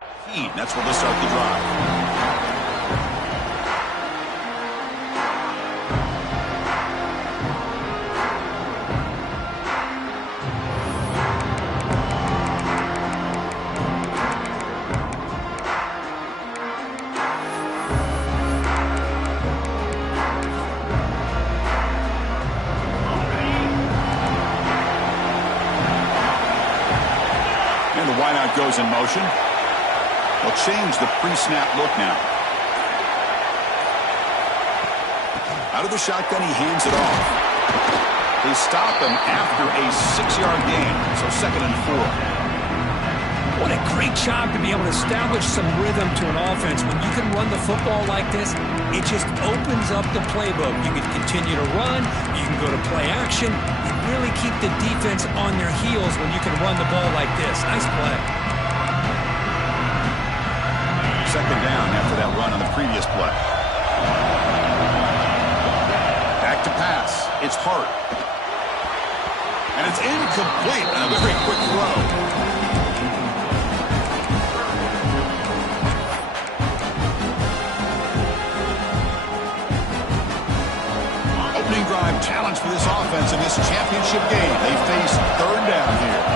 That's where they'll start the drive. And the wideout goes in motion. They'll change the pre-snap look now. Out of the shotgun, he hands it off. They stop him after a 6-yard gain, so 2nd and 4. What a great job to be able to establish some rhythm to an offense. When you can run the football like this, it just opens up the playbook. You can continue to run. You can go to play action. You really keep the defense on their heels when you can run the ball like this. Nice play. 2nd down after that run on the previous play. Back to pass. It's Hart. And it's incomplete on a very quick throw. Opening drive challenge for this offense in this championship game. They face 3rd down here.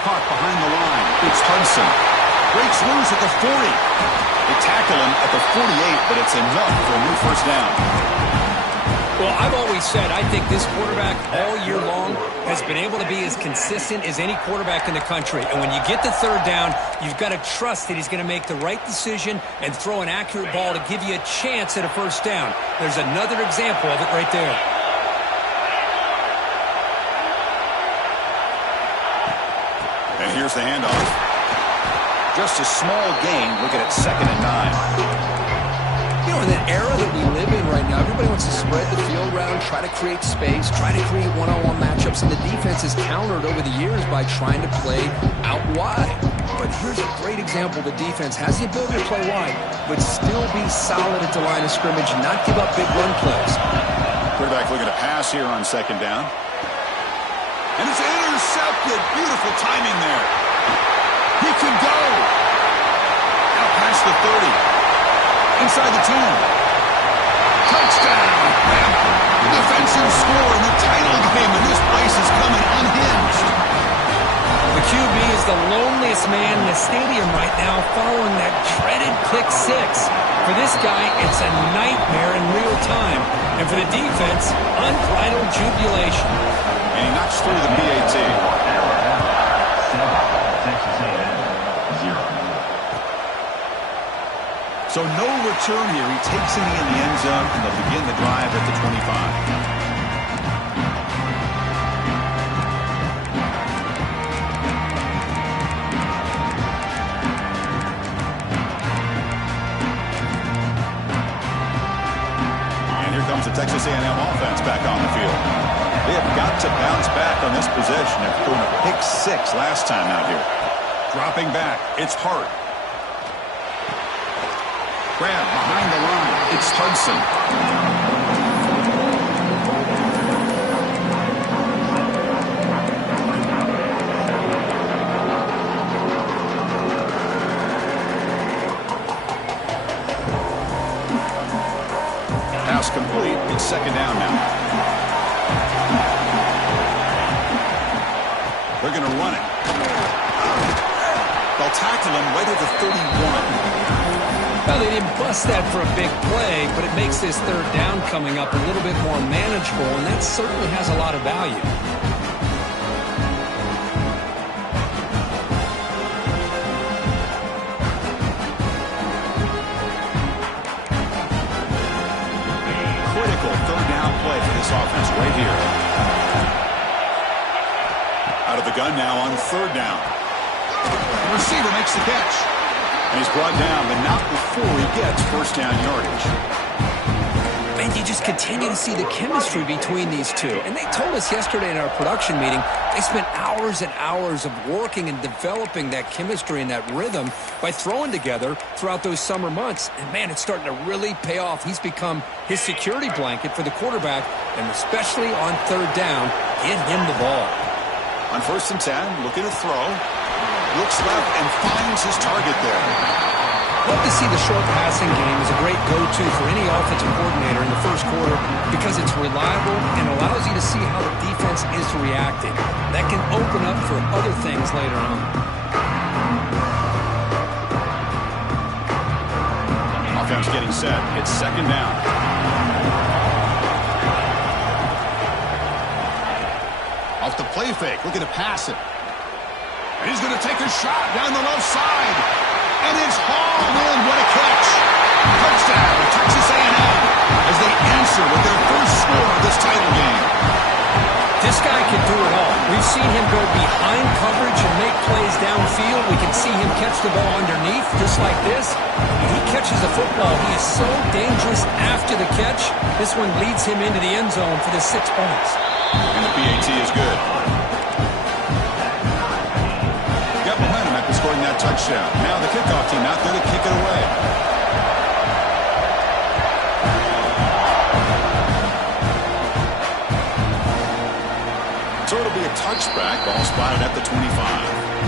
Caught behind the line. It's Hudson. Breaks loose at the 40. They tackle him at the 48, but it's enough for a new 1st down. Well, I've always said I think this quarterback all year long has been able to be as consistent as any quarterback in the country. And when you get the 3rd down, you've got to trust that he's going to make the right decision and throw an accurate ball to give you a chance at a 1st down. There's another example of it right there. And here's the handoff. Just a small gain. Looking at 2nd and 9. You know, in that era that we live in right now, everybody wants to spread the field around, try to create space, try to create one-on-one matchups, and the defense has countered over the years by trying to play out wide. But here's a great example. The defense has the ability to play wide, but still be solid at the line of scrimmage and not give up big run plays. Quarterback looking to pass here on 2nd down. And it's intercepted. Beautiful timing there. He can go. Out past the 30. Inside the 10. Touchdown. Defensive score in the title game, and this place is coming unhinged. The QB is the loneliest man in the stadium right now following that dreaded pick 6. For this guy, it's a nightmare in real time. And for the defense, unbridled jubilation. And he knocks through the PAT. So no return here. He takes it in the end zone, and they'll begin the drive at the 25. Comes the Texas A&M offense back on the field. They have got to bounce back on this possession after throwing a pick 6 last time out here. Dropping back, it's Hart. Grab behind the line, it's Hudson. Complete. It's 2nd down now. They're going to run it. They'll tackle him right at the 31. Well, they didn't bust that for a big play, but it makes this 3rd down coming up a little bit more manageable, and that certainly has a lot of value. Offense right here. Out of the gun now on 3rd down. The receiver makes the catch. And he's brought down, but not before he gets 1st down yardage. Man, you just continue to see the chemistry between these two. And they told us yesterday in our production meeting, they spent hours and hours of working and developing that chemistry and that rhythm by throwing together throughout those summer months. And, man, it's starting to really pay off. He's become his security blanket for the quarterback, and especially on 3rd down, get him the ball. On 1st and 10, looking to throw. Looks left and finds his target there. Love to see the short passing game as a great go-to for any offensive coordinator in the first quarter because it's reliable and allows you to see how the defense is reacting. That can open up for other things later on. Offense getting set. It's 2nd down. Off the play fake, looking to pass it. And he's going to take a shot down the left side. And it's hauled in. What a catch. Touchdown, Texas A&M, as they answer with their first score of this title game. This guy can do it all. We've seen him go behind coverage and make plays downfield. We can see him catch the ball underneath, just like this. When he catches the football, he is so dangerous after the catch. This one leads him into the end zone for the 6 points. And the PAT is good. Got momentum after scoring that touchdown. Now the kickoff team out there to kick it away. So it'll be a touchback. Ball spotted at the 25.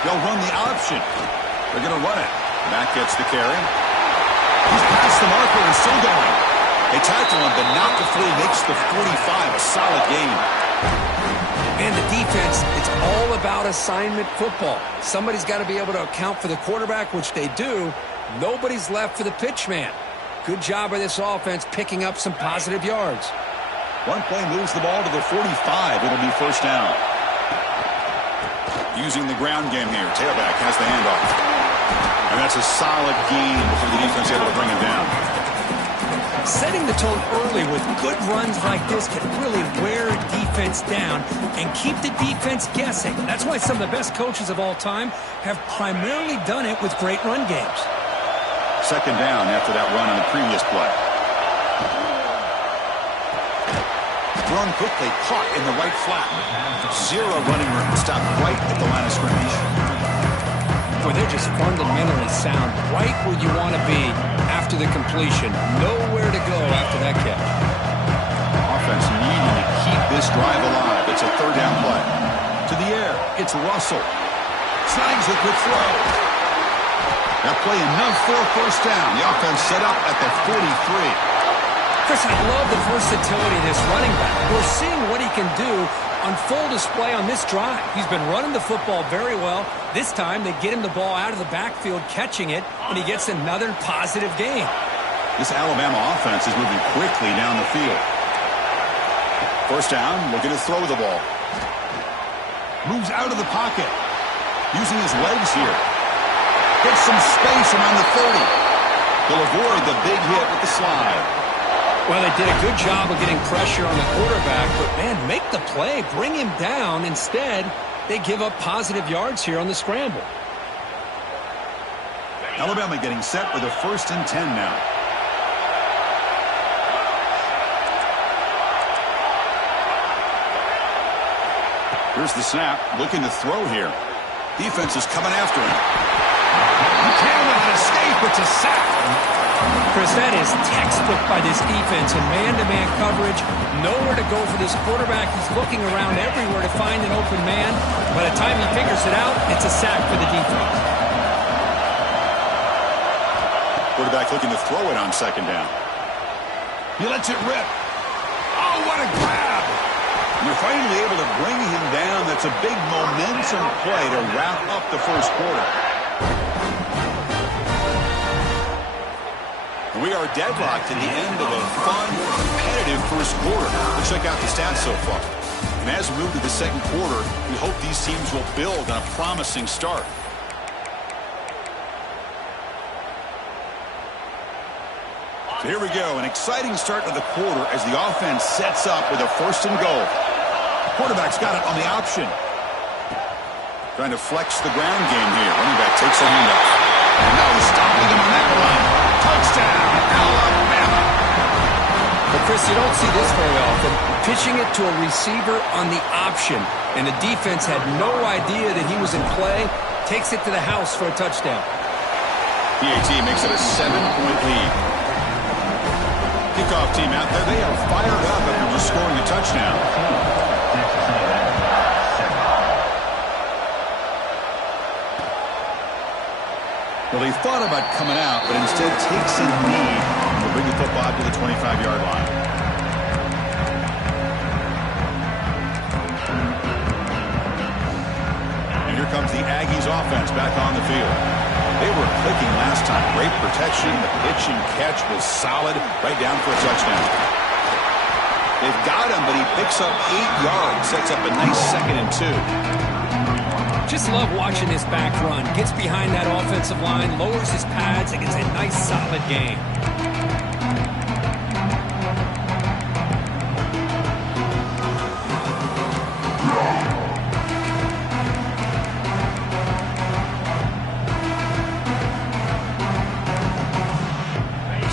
They'll run the option. They're going to run it. Matt gets the carry. He's past the marker and still going. They tackle him, but not before he makes the 45. A solid game. Man, the defense, it's all about assignment football. Somebody's got to be able to account for the quarterback, which they do. Nobody's left for the pitch man. Good job by this offense picking up some positive yards. One play moves the ball to the 45. It'll be 1st down. Using the ground game here. Tailback has the handoff. And that's a solid gain before the defense able to bring him down. Setting the tone early with good runs like this can really wear a defense down and keep the defense guessing. That's why some of the best coaches of all time have primarily done it with great run games. 2nd down after that run on the previous play. Run quickly, caught in the right flat. 0 running room, stopped right at the line of scrimmage. Boy, they're just fundamentally sound, right where you want to be after the completion. Nowhere to go after that catch. Offense needing to keep this drive alive. It's a 3rd down play. To the air, it's Russell. Snags a quick throw. That play enough for a 1st down. The offense set up at the 43. Chris, I love the versatility of this running back. We're seeing what he can do on full display on this drive. He's been running the football very well. This time, they get him the ball out of the backfield, catching it, and he gets another positive gain. This Alabama offense is moving quickly down the field. 1st down, looking to throw the ball. Moves out of the pocket. Using his legs here. Gets some space around the 30. He'll avoid the big hit with the slide. Well, they did a good job of getting pressure on the quarterback, but, man, make the play, bring him down. Instead, they give up positive yards here on the scramble. Alabama getting set with a 1st and 10 now. Here's the snap, looking to throw here. Defense is coming after him. Cannot escape, it's a sack. Chris, that is textbook by this defense in man-to-man coverage. Nowhere to go for this quarterback. He's looking around everywhere to find an open man. By the time he figures it out, it's a sack for the defense. Quarterback looking to throw it on 2nd down. He lets it rip. Oh, what a grab! And they're finally able to bring him down. That's a big momentum play to wrap up the 1st quarter. We are deadlocked at the end of a fun, competitive 1st quarter. Let's check out the stats so far. And as we move to the 2nd quarter, we hope these teams will build on a promising start. So here we go, an exciting start to the quarter as the offense sets up with a 1st and goal. Quarterback's got it on the option. Trying to flex the ground game here. Running back takes a handoff. And no stopping him on that run. Touchdown, Alabama. But, Chris, you don't see this very often. Pitching it to a receiver on the option, and the defense had no idea that he was in play. Takes it to the house for a touchdown. PAT makes it a 7-point lead. Kickoff team out there. They are fired up after just scoring a touchdown. Well, he thought about coming out, but instead takes a knee and will bring the football to the 25-yard line. And here comes the Aggies offense back on the field. They were clicking last time. Great protection. The pitch and catch was solid. Right down for a touchdown. They've got him, but he picks up 8 yards. Sets up a nice 2nd and 2. Just love watching this back run. Gets behind that offensive line, lowers his pads, and gets a nice solid gain.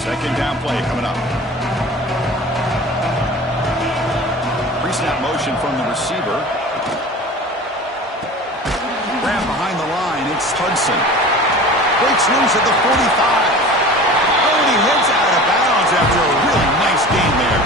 Second down play coming up. Pre-snap motion from the receiver. Behind the line, it's Hudson. Breaks loose at the 45. Oh, and he heads out of bounds after a really nice gain there.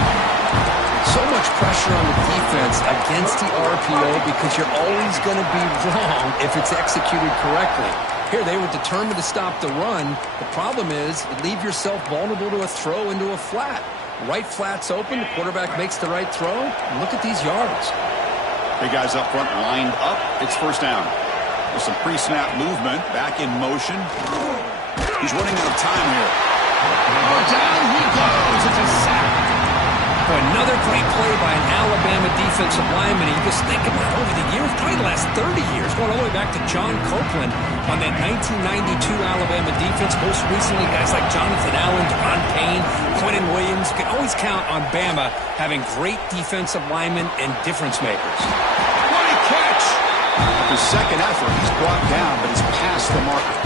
So much pressure on the defense against the RPO because you're always going to be wrong if it's executed correctly. Here, they were determined to stop the run. The problem is you leave yourself vulnerable to a throw into a flat. Right flat's open. The quarterback makes the right throw. And look at these yards. Big guys up front lined up. It's first down. With some pre-snap movement, back in motion. He's running out of time here. Oh, down he goes. It's a sack. For another great play by an Alabama defensive lineman. You just think about over the years, probably the last 30 years, going all the way back to John Copeland on that 1992 Alabama defense. Most recently, guys like Jonathan Allen, Deron Payne, Quentin Williams. You can always count on Bama having great defensive linemen and difference makers. What a catch! After second effort, he's brought down, but he's past the marker.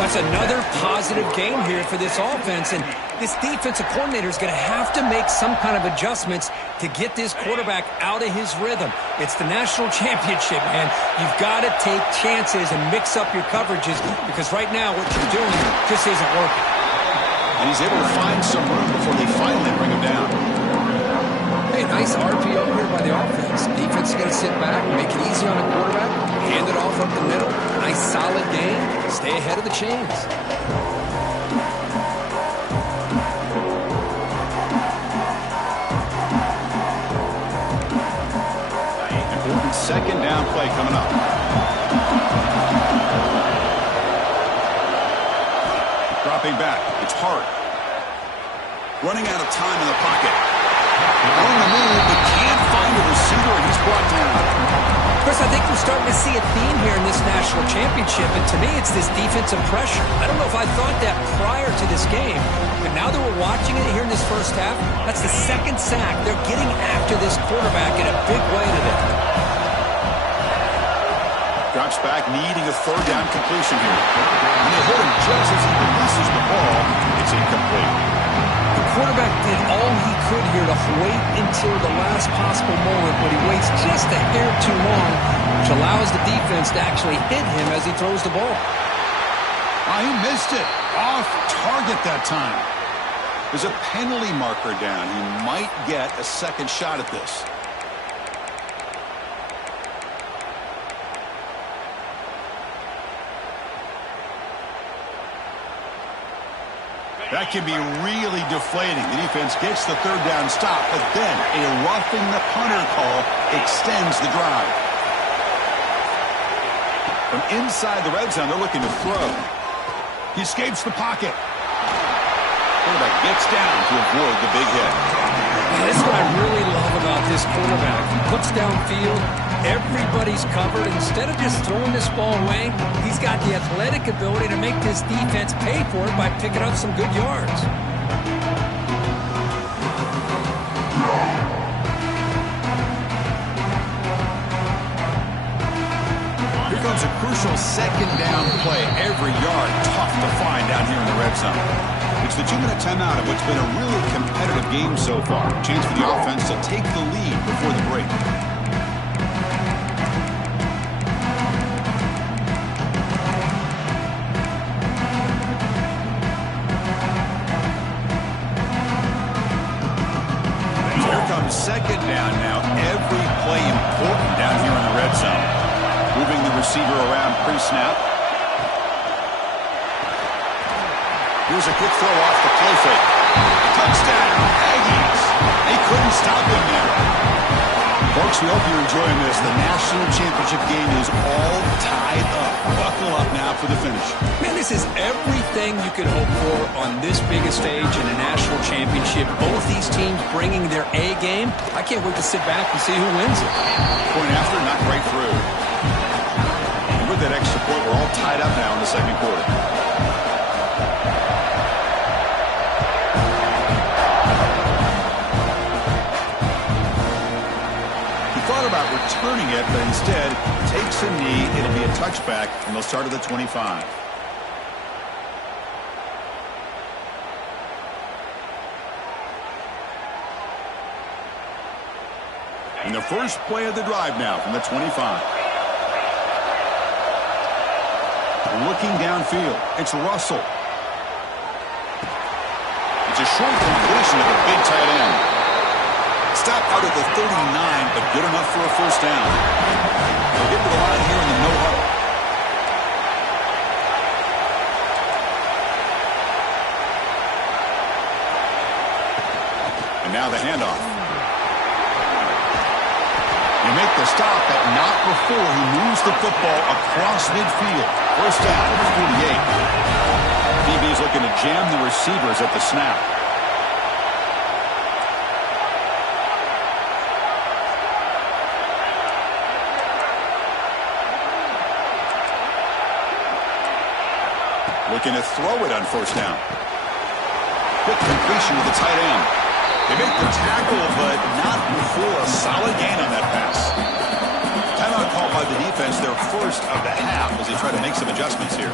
That's another positive game here for this offense, and this defensive coordinator is going to have to make some kind of adjustments to get this quarterback out of his rhythm. It's the national championship, man. You've got to take chances and mix up your coverages because right now what you're doing just isn't working. And he's able to find some room before they finally bring him down. Hey, nice RPO here by the offense. Defense is going to sit back, make it easy on the quarterback, hand it off up the middle. Nice solid game. Stay ahead of the chains. Important second down play coming up. Dropping back. It's Hart. Running out of time in the pocket. On the move, but can't find a receiver, and he's brought down. Chris, I think we're starting to see a theme here in this national championship, and to me it's this defensive pressure. I don't know if I thought that prior to this game, but now that we're watching it here in this first half, that's the second sack. They're getting after this quarterback in a big way today. Drops back, needing a third down completion here. And they hit him just as he releases the ball. It's incomplete. The quarterback did all he could here to wait until the last possible moment, but he waits just a hair too long, which allows the defense to actually hit him as he throws the ball. He missed it. Off target that time. There's a penalty marker down. He might get a second shot at this. That can be really deflating. The defense gets the third down stop, but then a roughing the punter call extends the drive. From inside the red zone, they're looking to throw. He escapes the pocket. Quarterback gets down to avoid the big hit. This is what I really love about this quarterback. He looks downfield. Everybody's covered. Instead of just throwing this ball away, he's got the athletic ability to make this defense pay for it by picking up some good yards. Here becomes a crucial second down play. Every yard tough to find down here in the red zone. It's the 2-minute timeout of what's been a really competitive game so far. Chance for the offense to take the lead before the break. Here comes second down now. Every play important down here in the red zone. Moving the receiver around pre-snap. Here's a quick throw off the play fake. Touchdown, Aggies. They couldn't stop him there. Folks, we hope you're enjoying this. The national championship game is all tied up. Buckle up now for the finish. Man, this is everything you could hope for on this biggest stage in a national championship. Both these teams bringing their A game. I can't wait to sit back and see who wins it. Point after, not right through. And with that extra point, we're all tied up now in the second quarter. About returning it, but instead takes a knee. It'll be a touchback, and they'll start at the 25. And the first play of the drive now from the 25. Looking downfield, it's Russell. It's a short completion of a big tight end. Stop out at the 39, but good enough for a first down. They'll get to the line here in the no huddle. And now the handoff. You make the stop, but not before he moves the football across midfield. First down at the 48. DB's looking to jam the receivers at the snap. Looking to throw it on first down. Quick completion to the tight end. They make the tackle, but not before a solid gain on that pass. Timeout called by the defense, their first of the half, as they try to make some adjustments here.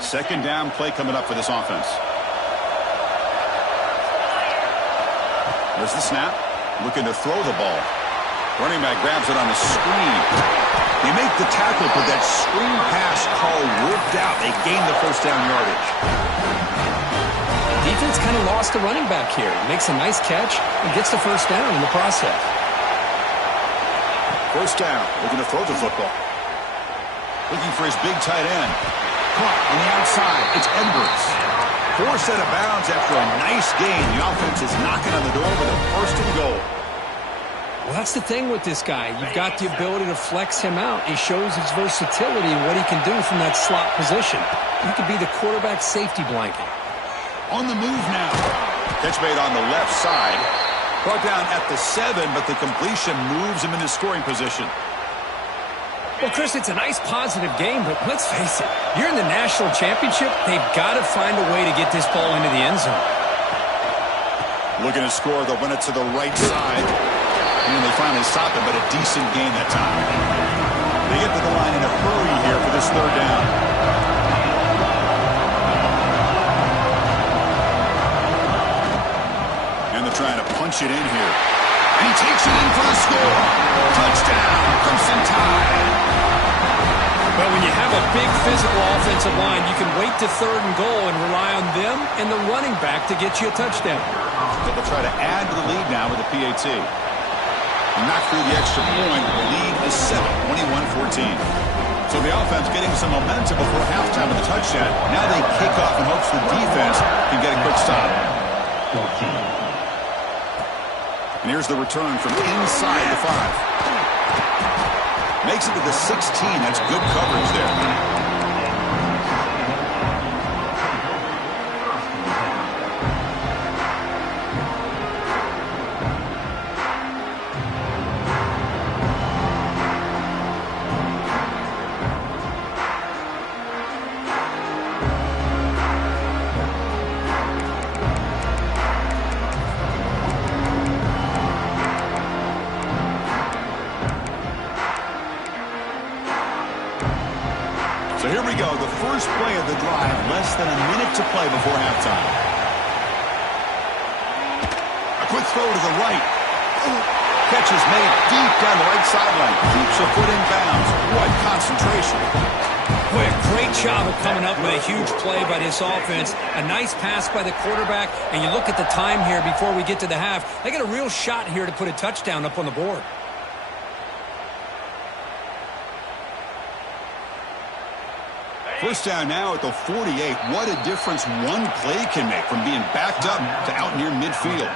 Second down play coming up for this offense. There's the snap. Looking to throw the ball. Running back grabs it on the screen. They make the tackle, but that screen pass call worked out. They gained the first down yardage. Defense kind of lost the running back here. Makes a nice catch and gets the first down in the process. First down. Looking to throw the football. Looking for his big tight end. Caught on the outside. It's Edwards. Forced out of bounds after a nice gain. The offense is knocking on the door with a first and goal. Well, that's the thing with this guy. You've got the ability to flex him out. He shows his versatility and what he can do from that slot position. He could be the quarterback safety blanket. On the move now. Catch made on the left side. Brought down at the 7, but the completion moves him into scoring position. Well, Chris, it's a nice positive game, but let's face it. You're in the national championship. They've got to find a way to get this ball into the end zone. Looking to score. They'll run it to the right side. And they finally stop it, but a decent gain that time. They get to the line in a hurry here for this third down. And they're trying to punch it in here. And he takes it in for the score. Touchdown, Crimson Tide. Well, when you have a big physical offensive line, you can wait to third and goal and rely on them and the running back to get you a touchdown. But they'll try to add to the lead now with a PAT. Knock through the extra point. The lead is 7, 21-14. So the offense getting some momentum before halftime with a touchdown. Now they kick off in hopes the defense can get a quick stop. And here's the return from inside the 5. Makes it to the 16. That's good coverage there. So here we go, the first play of the drive, less than a minute to play before halftime. A quick throw to the right. Catch is made deep down the right sideline. Keeps a foot in bounds. What concentration. Boy, a great job of coming up with a huge play by this offense. A nice pass by the quarterback. And you look at the time here before we get to the half. They got a real shot here to put a touchdown up on the board. First down now at the 48. What a difference one play can make from being backed up to out near midfield.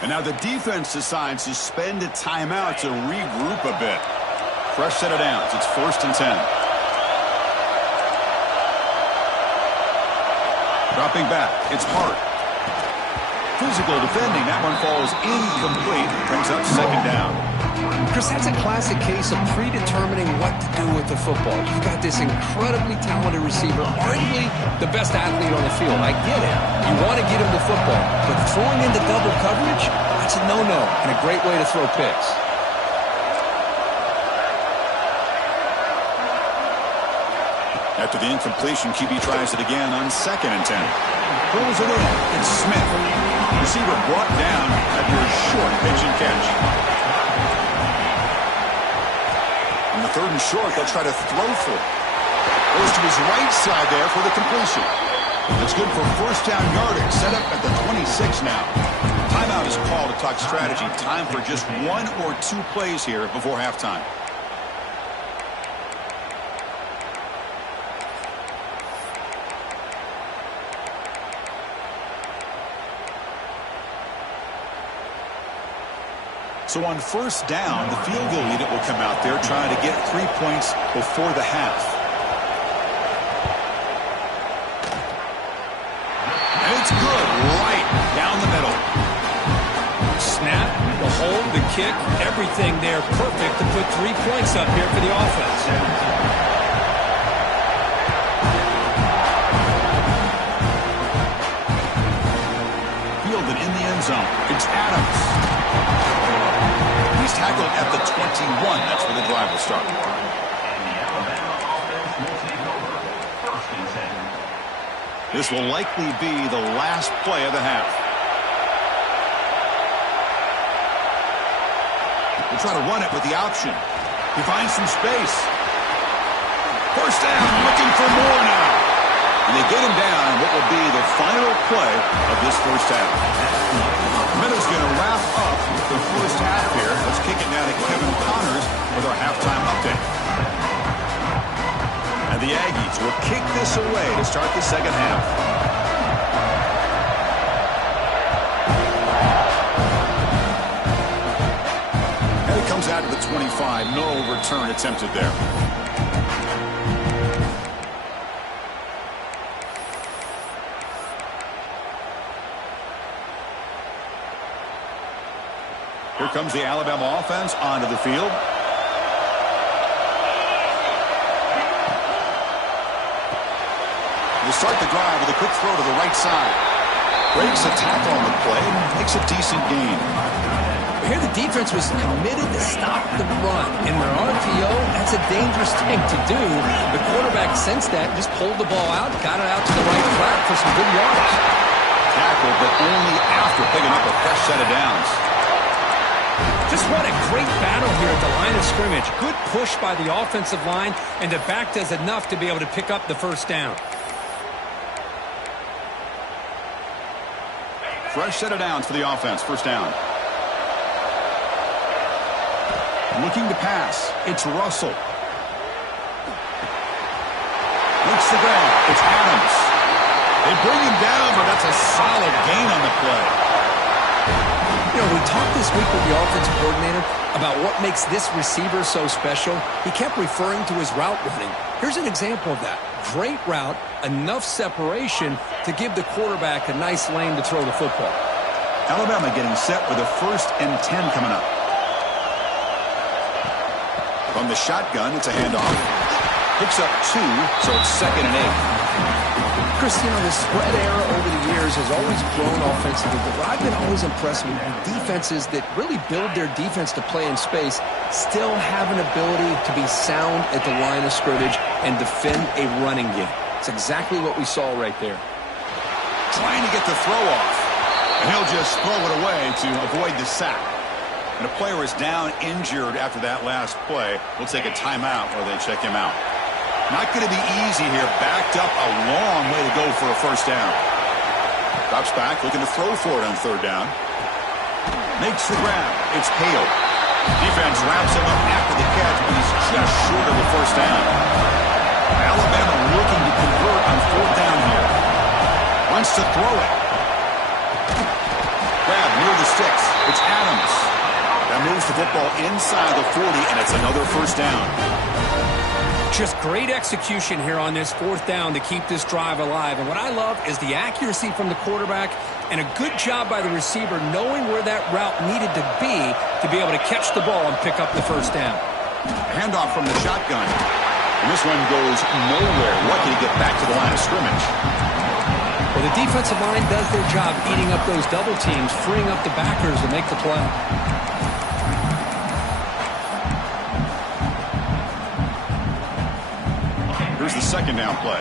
And now the defense decides to spend a timeout to regroup a bit. Fresh set of downs. It's 1st and 10. Dropping back. It's Hart. Physical defending. That one falls incomplete. Brings up 2nd down. Chris, that's a classic case of predetermining what to do with the football. You've got this incredibly talented receiver, arguably the best athlete on the field. I get it. You want to get him the football. But throwing into double coverage, that's a no-no and a great way to throw picks. After the incompletion, QB tries it again on 2nd and 10. Pulls it in. It's Smith. Receiver brought down after a short pitch and catch. On the 3rd and short, they'll try to throw for it. Goes to his right side there for the completion. It's good for 1st down yardage. Set up at the 26 now. Timeout is called to talk strategy. Time for just 1 or 2 plays here before halftime. So on 1st down, the field goal unit will come out there trying to get 3 points before the half. And it's good, right down the middle. Snap, the hold, the kick, everything there perfect to put 3 points up here for the offense. Fielded in the end zone. It's Adams. He's tackled at the 21. That's where the drive will start. This will likely be the last play of the half. We'll try to run it with the option. He finds some space. 1st down, looking for more now. And they get him down what will be the final play of this 1st half. Meadows going to wrap up the 1st half here. Let's kick it now to Kevin Connors with our halftime update. And the Aggies will kick this away to start the 2nd half. And it comes out to the 25. No return attempted there. Here comes the Alabama offense onto the field. They start the drive with a quick throw to the right side. Breaks a tackle on the play. Makes a decent gain. Here the defense was committed to stop the run. In their RPO, that's a dangerous thing to do. The quarterback sensed that, just pulled the ball out, got it out to the right flat for some good yards. Tackle, but only after picking up a fresh set of downs. Just what a great battle here at the line of scrimmage. Good push by the offensive line, and the back does enough to be able to pick up the 1st down. Fresh set of downs for the offense. 1st down. Looking to pass. It's Russell. Looks the ground. It's Adams. They bring him down, but that's a solid gain on the play. You know, we talked this week with the offensive coordinator about what makes this receiver so special. He kept referring to his route running. Here's an example of that. Great route, enough separation to give the quarterback a nice lane to throw the football. Alabama getting set with a 1st and 10 coming up. From the shotgun, it's a handoff. Picks up 2, so it's 2nd and 8. Chris, the spread era over the years has always grown offensively, but I've been always impressed with defenses that really build their defense to play in space, still have an ability to be sound at the line of scrimmage and defend a running game. It's exactly what we saw right there. Trying to get the throw off, and he'll just throw it away to avoid the sack. And a player is down injured after that last play. We'll take a timeout while they check him out. Not going to be easy here. Backed up a long way to go for a first down. Drops back, looking to throw for it on third down. Makes the grab. It's Hale. Defense wraps him up after the catch, but he's just short of the first down. Alabama looking to convert on fourth down here. Wants to throw it. Grab near the sticks. It's Adams. That moves the football inside the 40, and it's another first down. Just great execution here on this fourth down to keep this drive alive. And what I love is the accuracy from the quarterback and a good job by the receiver knowing where that route needed to be able to catch the ball and pick up the first down. Handoff from the shotgun. And this one goes nowhere. Lucky to get back to the line of scrimmage. Well, the defensive line does their job eating up those double teams, freeing up the backers to make the play. Here's the second down play.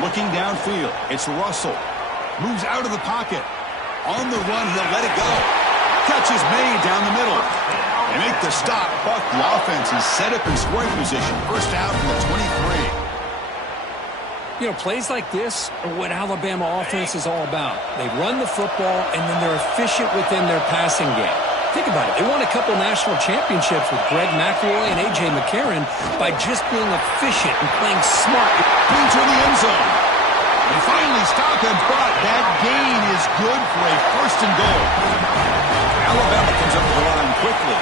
Looking downfield, it's Russell. Moves out of the pocket. On the run, he'll let it go. Catch is made down the middle. They make the stop. Buck, the offense is set up in scoring position. First out from the 23. Plays like this are what Alabama offense is all about. They run the football, and then they're efficient within their passing game. Think about it. They won a couple national championships with Greg McElroy and A.J. McCarron by just being efficient and playing smart. Into the end zone. They finally stop him, but that gain is good for a first and goal. Alabama comes up with the line quickly.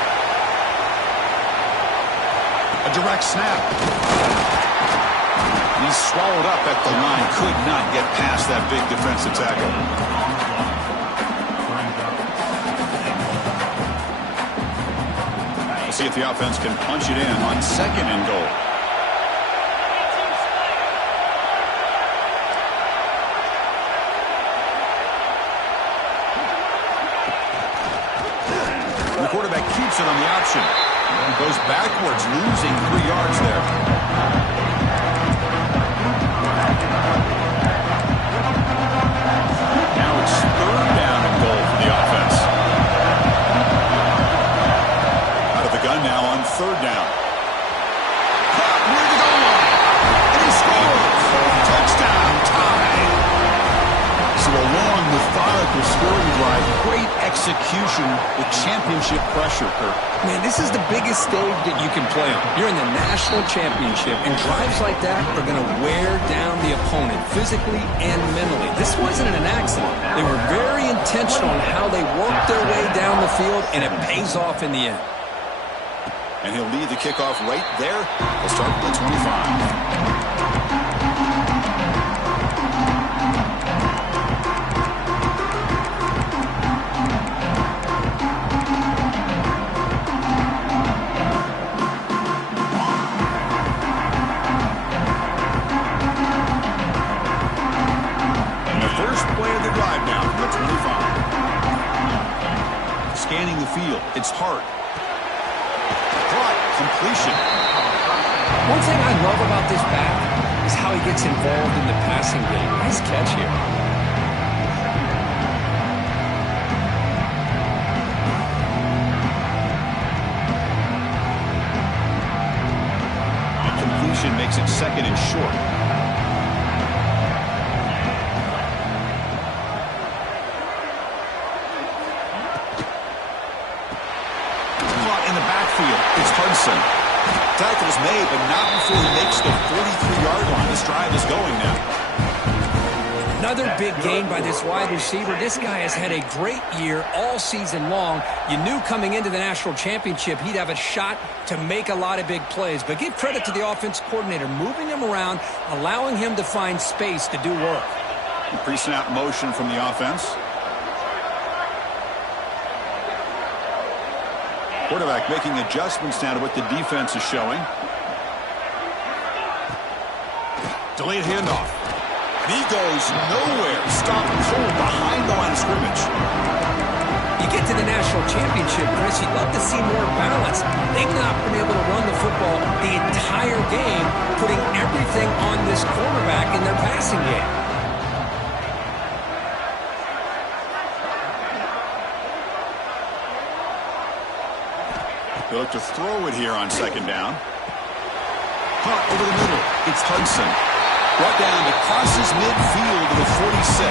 A direct snap. He's swallowed up at the line. Could not get past that big defensive tackle. We'll see if the offense can punch it in on second and goal. The quarterback keeps it on the option. And goes backwards, losing 3 yards there. Third down. Caught near the goal line. And he scores. Touchdown tie. So a long, methodical scoring drive. Great execution with championship pressure, Kurt. Man, this is the biggest stage that you can play on. You're in the national championship, and drives like that are going to wear down the opponent physically and mentally. This wasn't an accident. They were very intentional on how they worked their way down the field, and it pays off in the end. And he'll lead the kickoff right there. He'll start at the 25. And the first play of the drive now from the 25. Scanning the field. It's Hart. Completion. One thing I love about this back is how he gets involved in the passing game. Nice catch here. Completion makes it second and short. It's Hudson. Tackle's made, but not before he makes the 43-yard line. This drive is going now. Another big gain by this wide receiver. This guy has had a great year all season long. You knew coming into the national championship he'd have a shot to make a lot of big plays. But give credit to the offense coordinator, moving him around, allowing him to find space to do work. Pre-snap motion from the offense. Quarterback making adjustments now to what the defense is showing. Delayed handoff. And he goes nowhere. Stopped cold behind the line of scrimmage. You get to the national championship, Chris, you'd love to see more balance. They've not been able to run the football the entire game, putting everything on this quarterback in their passing game. They look to throw it here on second down. Hot over the middle. It's Hudson. Brought down to crosses midfield to the 46.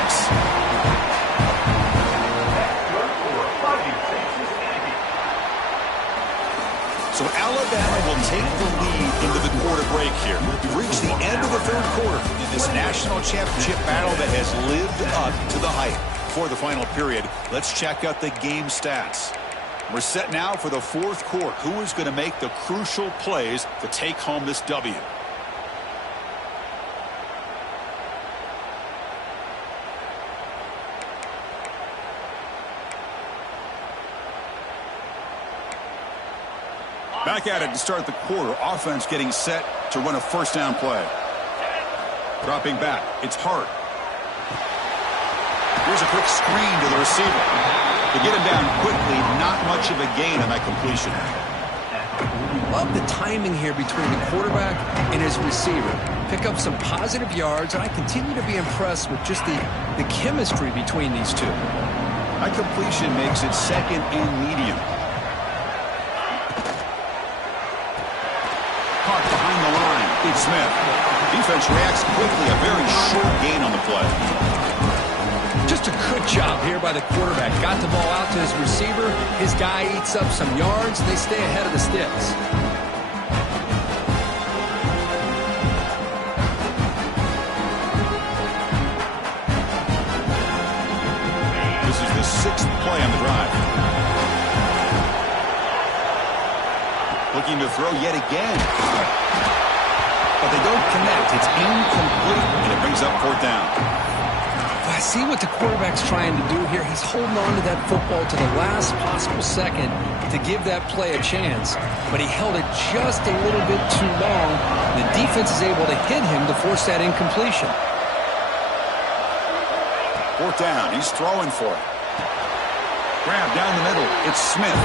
So Alabama will take the lead into the quarter break here. We've reached the end of the third quarter in this national championship battle that has lived up to the hype. For the final period, let's check out the game stats. We're set now for the fourth quarter. Who is going to make the crucial plays to take home this W? Back at it to start the quarter. Offense getting set to run a first down play. Dropping back. It's Hart. Here's a quick screen to the receiver. To get him down quickly, not much of a gain on that completion. Love the timing here between the quarterback and his receiver. Pick up some positive yards, and I continue to be impressed with just the chemistry between these two. That completion makes it second and medium. Caught behind the line. It's Smith. Defense reacts quickly. A very short gain on the play. Just a good job here by the quarterback. Got the ball out to his receiver. His guy eats up some yards, and they stay ahead of the sticks. This is the sixth play on the drive. Looking to throw yet again. But they don't connect. It's incomplete, and it brings up fourth down. I see what the quarterback's trying to do here. He's holding on to that football to the last possible second to give that play a chance. But he held it just a little bit too long. The defense is able to hit him to force that incompletion. Fourth down. He's throwing for it. Grab down the middle. It's Smith.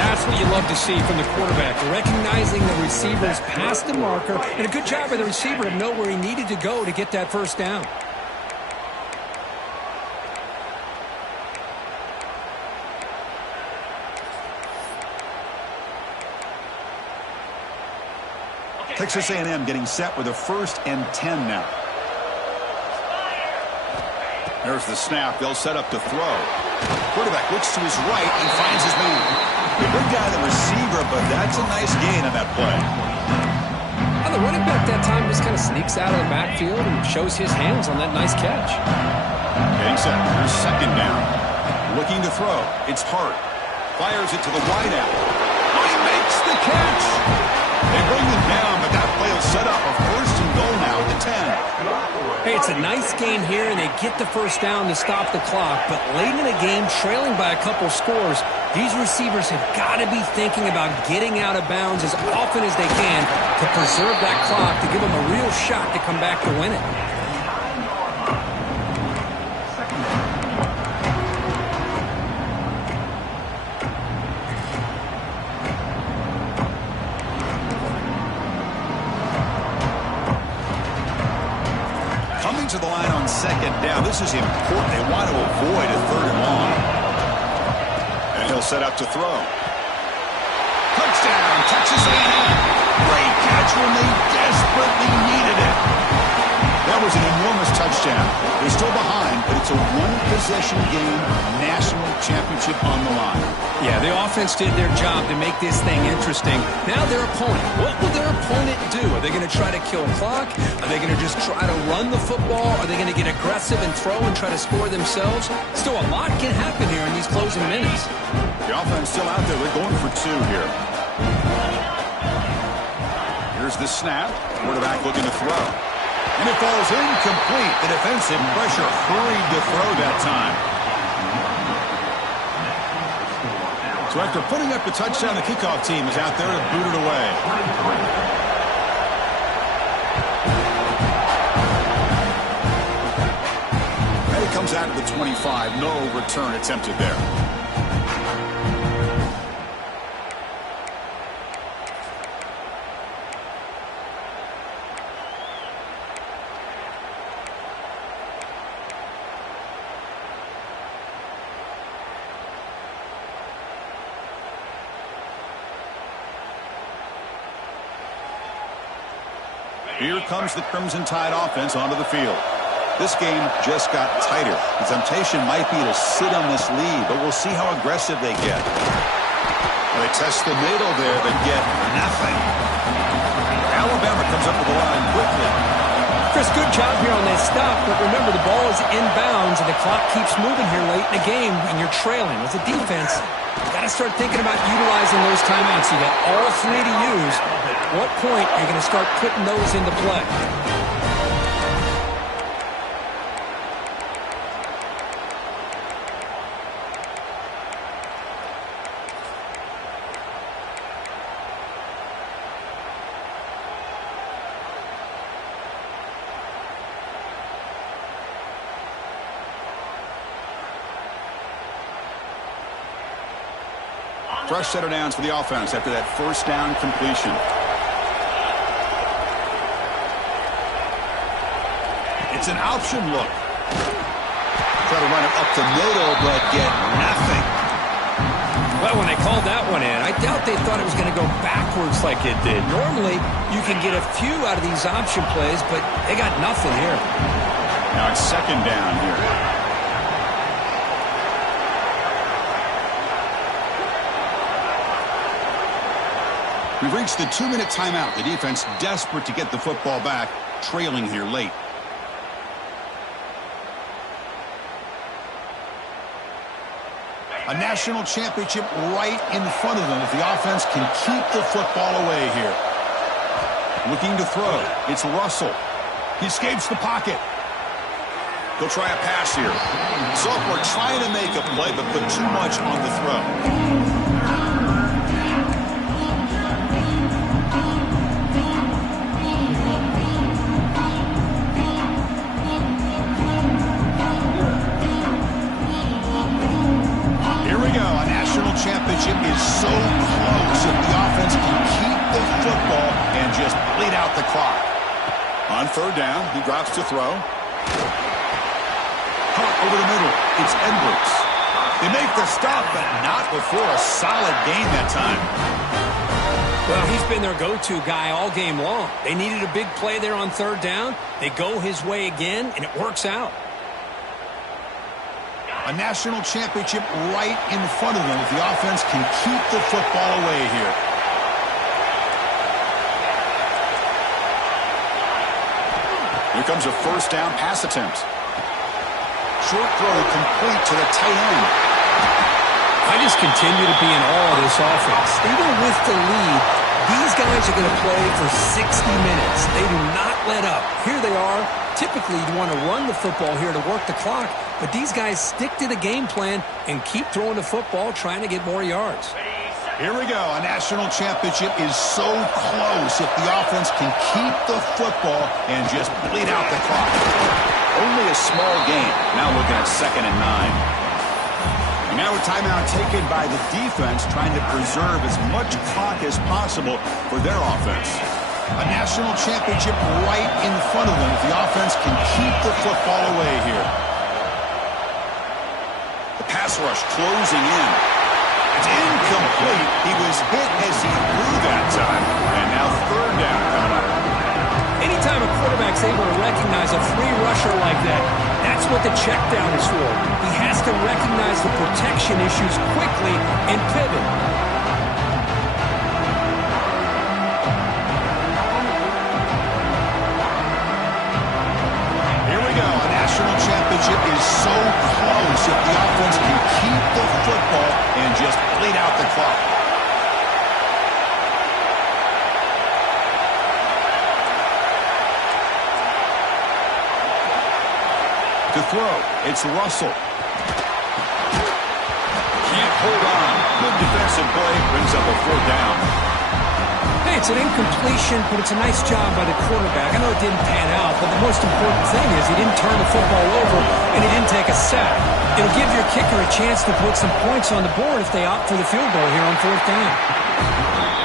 That's what you love to see from the quarterback. Recognizing the receiver's past the marker. And a good job by the receiver to know where he needed to go to get that first down. Texas A&M getting set with a 1st and 10 now. There's the snap. They'll set up to throw. Quarterback looks to his right and finds his man. The big guy, the receiver, but that's a nice gain on that play. The running back that time just kind of sneaks out of the backfield and shows his hands on that nice catch. Getting set. Here's second down. Looking to throw. It's Hart. Fires it to the wideout. Oh, he makes the catch. They bring him down, but that play will set up a 1st and goal now at the 10. Hey, it's a nice game here, and they get the first down to stop the clock. But late in the game, trailing by a couple scores, these receivers have got to be thinking about getting out of bounds as often as they can to preserve that clock, to give them a real shot to come back to win it. To the line on second down. This is important. They want to avoid a 3rd and long. And he'll set up to throw. Touchdown, Texas A&M. Great catch when they desperately needed it. That was an enormous touchdown. They're still behind, but it's a one-possession game, national championship on the line. Yeah, the offense did their job to make this thing interesting. Now their opponent. What will their opponent do? Are they going to try to kill clock? Are they going to just try to run the football? Are they going to get aggressive and throw and try to score themselves? Still, a lot can happen here in these closing minutes. The offense still out there. They're going for 2 here. Here's the snap. Quarterback looking to throw. And it falls incomplete. The defensive pressure hurried to throw that time. So after putting up the touchdown, the kickoff team is out there to boot it away. And it comes out of the 25. No return attempted there. Here comes the Crimson Tide offense onto the field. This game just got tighter. The temptation might be to sit on this lead, but we'll see how aggressive they get. They test the middle there, but get nothing. Alabama comes up with the line quickly. Chris, good job here on that stop, but remember the ball is inbounds and the clock keeps moving here late in the game and you're trailing. As a defense, you got to start thinking about utilizing those timeouts. You got all three to use. At what point are you going to start putting those into play? Fresh set of downs for the offense after that first down completion. It's an option look. Try to run it up the middle, but get nothing. Well, when they called that one in, I doubt they thought it was going to go backwards like it did. Normally, you can get a few out of these option plays, but they got nothing here. Now it's second down here. We've reached the 2-minute timeout. The defense desperate to get the football back, trailing here late. A national championship right in front of them if the offense can keep the football away here. Looking to throw. It's Russell. He escapes the pocket. He'll try a pass here. Sophomore trying to make a play, but put too much on the throw. Championship is so close if the offense can keep the football and just bleed out the clock. On third down, he drops to throw. Caught over the middle. It's Edwards. They make the stop, but not before a solid gain that time. Well, he's been their go-to guy all game long. They needed a big play there on third down. They go his way again, and it works out. A national championship right in front of them if the offense can keep the football away here. Here comes a first down pass attempt. Short throw complete to the tight end. I just continue to be in awe of this offense. Even with the lead, these guys are going to play for 60 minutes. They do not let up. Here they are. Typically, you'd want to run the football here to work the clock, but these guys stick to the game plan and keep throwing the football, trying to get more yards. Here we go. A national championship is so close if the offense can keep the football and just bleed out the clock. Only a small gain. Now looking at 2nd and 9. And now a timeout taken by the defense, trying to preserve as much clock as possible for their offense. A national championship right in front of them if the offense can keep the football away here. The pass rush closing in. It's incomplete. He was hit as he threw that time. And now third down coming up. Anytime a quarterback's able to recognize a free rusher like that, that's what the check down is for. He has to recognize the protection issues quickly and pivot. Championship is so close if the offense can keep the football and just bleed out the clock. To throw, it's Russell. Can't hold on. Good defensive play. Brings up a 4th down. Hey, it's an incompletion, but it's a nice job by the quarterback. I know it didn't pan out, but the most important thing is he didn't turn the football over and he didn't take a sack. It'll give your kicker a chance to put some points on the board if they opt for the field goal here on 4th down.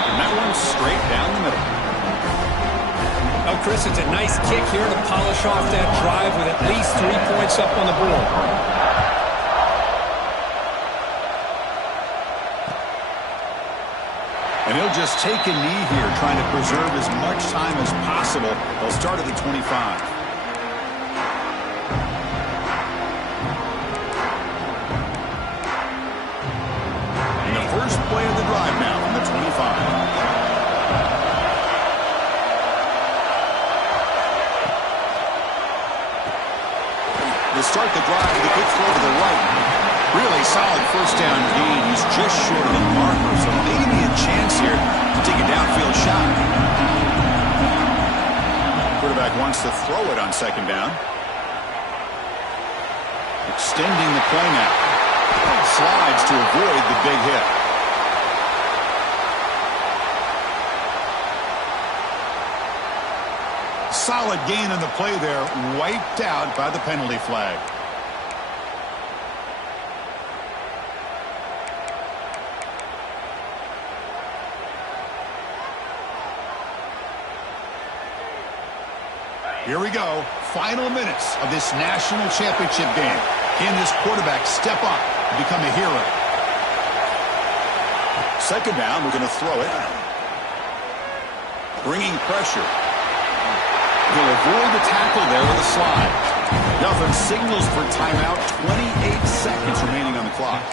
And that one's straight down the middle. Oh, Chris, it's a nice kick here to polish off that drive with at least 3 points up on the board. And he'll just take a knee here, trying to preserve as much time as possible. They'll start at the 25. And the first play of the drive now from the 25. To start the drive with a good throw to the right. Really solid first down gain. He's just short of the marker, so maybe a chance here to take a downfield shot. Quarterback wants to throw it on 2nd down. Extending the play now. Slides to avoid the big hit. Solid gain on the play there, wiped out by the penalty flag. Here we go. Final minutes of this national championship game. Can this quarterback step up and become a hero? 2nd down, we're going to throw it. Bringing pressure. He'll avoid the tackle there with a slide. Dolphins signals for timeout. 28 seconds remaining on the clock.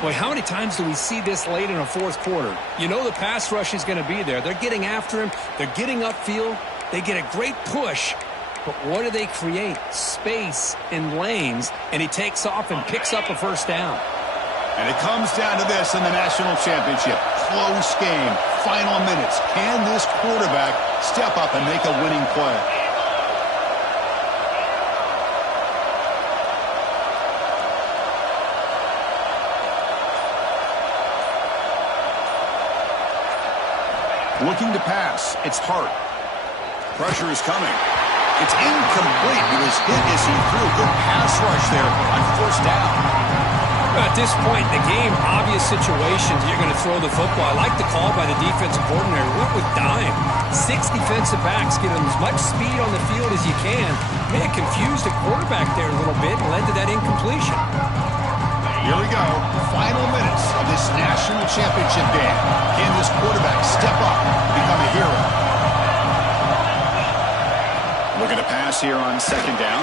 Boy, how many times do we see this late in a 4th quarter? You know the pass rush is going to be there. They're getting after him. They're getting upfield. They get a great push. But what do they create? Space in lanes. And he takes off and picks up a 1st down. And it comes down to this in the national championship. Close game. Final minutes. Can this quarterback step up and make a winning play? Looking to pass. It's Hart. Pressure is coming. It's incomplete. He was hit as he threw. Good pass rush there on 1st down. At this point in the game, obvious situations, you're going to throw the football. I like the call by the defensive coordinator. Went with dime. 6 defensive backs, get them as much speed on the field as you can. May have confused the quarterback there a little bit and led to that incompletion. Here we go. Final minutes of this national championship game. Can this quarterback step up and become a hero? Looking to pass here on 2nd down.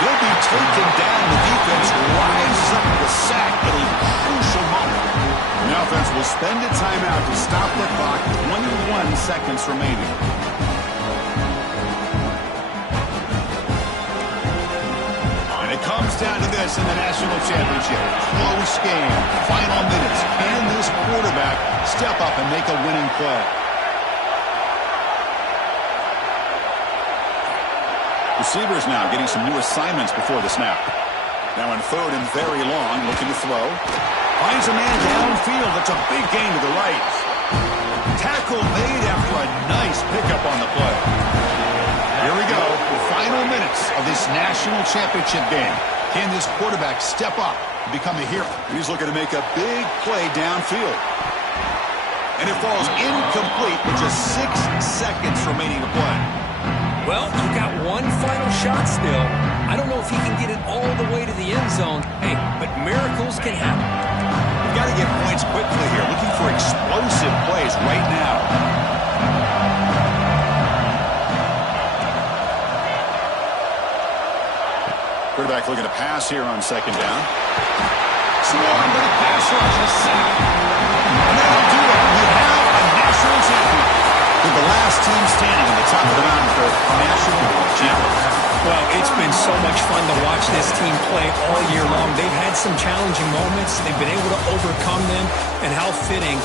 He'll be taken down. The defense rises up with a sack at a crucial moment. The offense will spend a timeout to stop the clock. 21 seconds remaining. And it comes down to this in the national championship. Close game. Final minutes. Can this quarterback step up and make a winning play? Receivers now getting some new assignments before the snap. Now in 3rd and very long, looking to throw. Finds a man downfield. That's a big gain to the right. Tackle made after a nice pickup on the play. Here we go. The final minutes of this national championship game. Can this quarterback step up and become a hero? He's looking to make a big play downfield. And it falls incomplete with just 6 seconds remaining to play. Well, you got one final shot still. I don't know if he can get it all the way to the end zone. Hey, but miracles can happen. We've got to get points quickly here. Looking for explosive plays right now. Quarterback looking to pass here on 2nd down. Swarm with a pass rush and a sack. And that'll do it. You have a national champion. With the last team standing at the top of the mountain for national championship. Well, it's been so much fun to watch this team play all year long. They've had some challenging moments. They've been able to overcome them, and how fitting